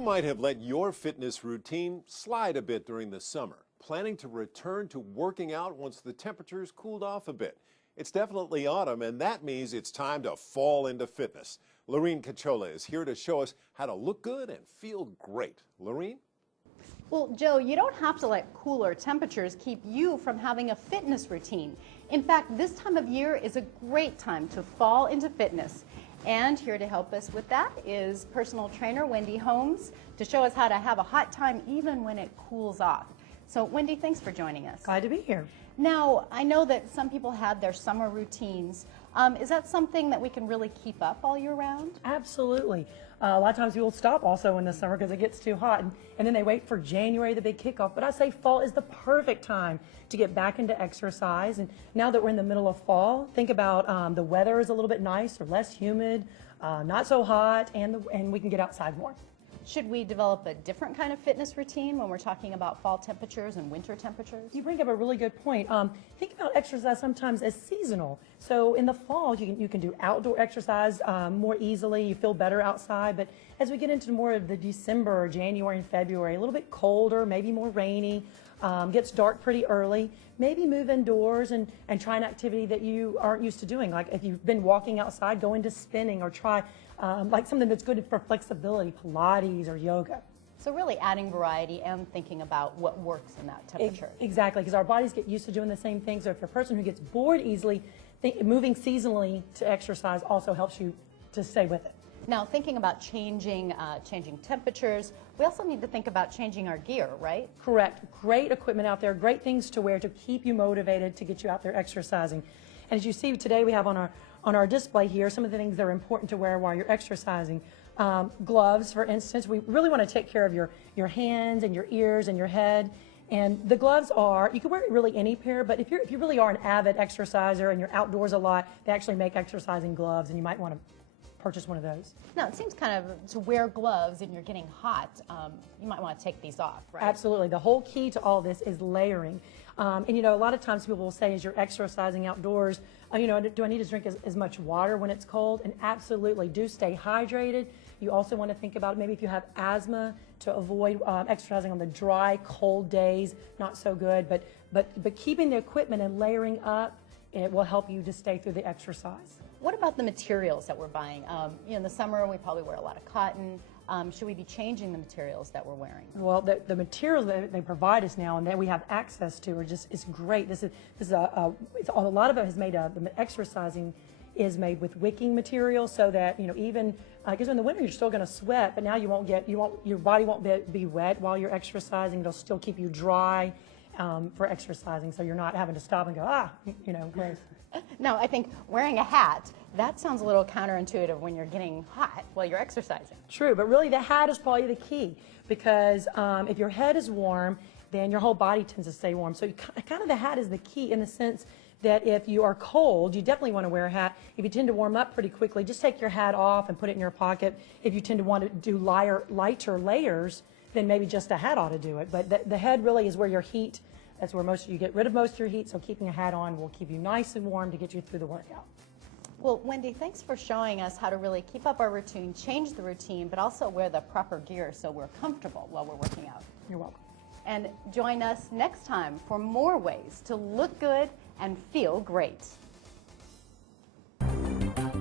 might have let your fitness routine slide a bit during the summer, planning to return to working out once the temperatures cooled off a bit. It's definitely autumn, and that means it's time to fall into fitness. Lorene Cachola is here to show us how to look good and feel great. Lorene? Well, Joe, you don't have to let cooler temperatures keep you from having a fitness routine. In fact, this time of year is a great time to fall into fitness. And here to help us with that is personal trainer Wendy Holmes to show us how to have a hot time even when it cools off. So Wendy, thanks for joining us. Glad to be here. Now, I know that some people had their summer routines. Is that something that we can really keep up all year round? Absolutely. A lot of times people stop also in the summer because it gets too hot, and then they wait for January, the big kickoff. But I say fall is the perfect time to get back into exercise. And now that we're in the middle of fall, think about the weather is a little bit nicer, less humid, not so hot, and we can get outside more. Should we develop a different kind of fitness routine when we're talking about fall temperatures and winter temperatures? You bring up a really good point. Think about exercise sometimes as seasonal. So in the fall, you can do outdoor exercise more easily. You feel better outside. But as we get into more of the December, January, and February, a little bit colder, maybe more rainy, gets dark pretty early, maybe move indoors and try an activity that you aren't used to doing. Like if you've been walking outside, go into spinning or try like something that's good for flexibility, Pilates or yoga. So really adding variety and thinking about what works in that temperature. Exactly, because our bodies get used to doing the same thing. So if you're a person who gets bored easily, moving seasonally to exercise also helps you to stay with it. Now, thinking about changing temperatures, we also need to think about changing our gear, right? Correct. Great equipment out there, great things to wear to keep you motivated to get you out there exercising. And as you see today, we have on our display here some of the things that are important to wear while you're exercising. Gloves, for instance. We really want to take care of your hands and your ears and your head. And the gloves are, you can wear really any pair, but if you really are an avid exerciser and you're outdoors a lot, they actually make exercising gloves, and you might want to purchase one of those. Now, it seems kind of to wear gloves and you're getting hot, you might want to take these off, right? Absolutely. The whole key to all this is layering. And you know, a lot of times people will say as you're exercising outdoors, you know, do I need to drink as much water when it's cold? And absolutely, do stay hydrated. You also want to think about maybe if you have asthma to avoid exercising on the dry, cold days, not so good. But keeping the equipment and layering up, it will help you to stay through the exercise. What about the materials that we're buying? You know, in the summer, we probably wear a lot of cotton. Should we be changing the materials that we're wearing? Well, the materials that they provide us now and that we have access to are just, it's great. This is a lot of it has made, the exercising is made with wicking material so that, you know, even, because in the winter you're still going to sweat, but now your body won't be wet while you're exercising. It'll still keep you dry for exercising, so you're not having to stop and go, you know, gross. No, I think wearing a hat, that sounds a little counterintuitive when you're getting hot while you're exercising. True, but really the hat is probably the key because if your head is warm, then your whole body tends to stay warm. So kind of the hat is the key in the sense that if you are cold, you definitely want to wear a hat. If you tend to warm up pretty quickly, just take your hat off and put it in your pocket. If you tend to want to do lighter layers, then maybe just a hat ought to do it. But the head really is where your heat, that's where you get rid of most of your heat, so keeping a hat on will keep you nice and warm to get you through the workout. Well, Wendy, thanks for showing us how to really keep up our routine, change the routine, but also wear the proper gear so we're comfortable while we're working out. You're welcome. And join us next time for more ways to look good and feel great.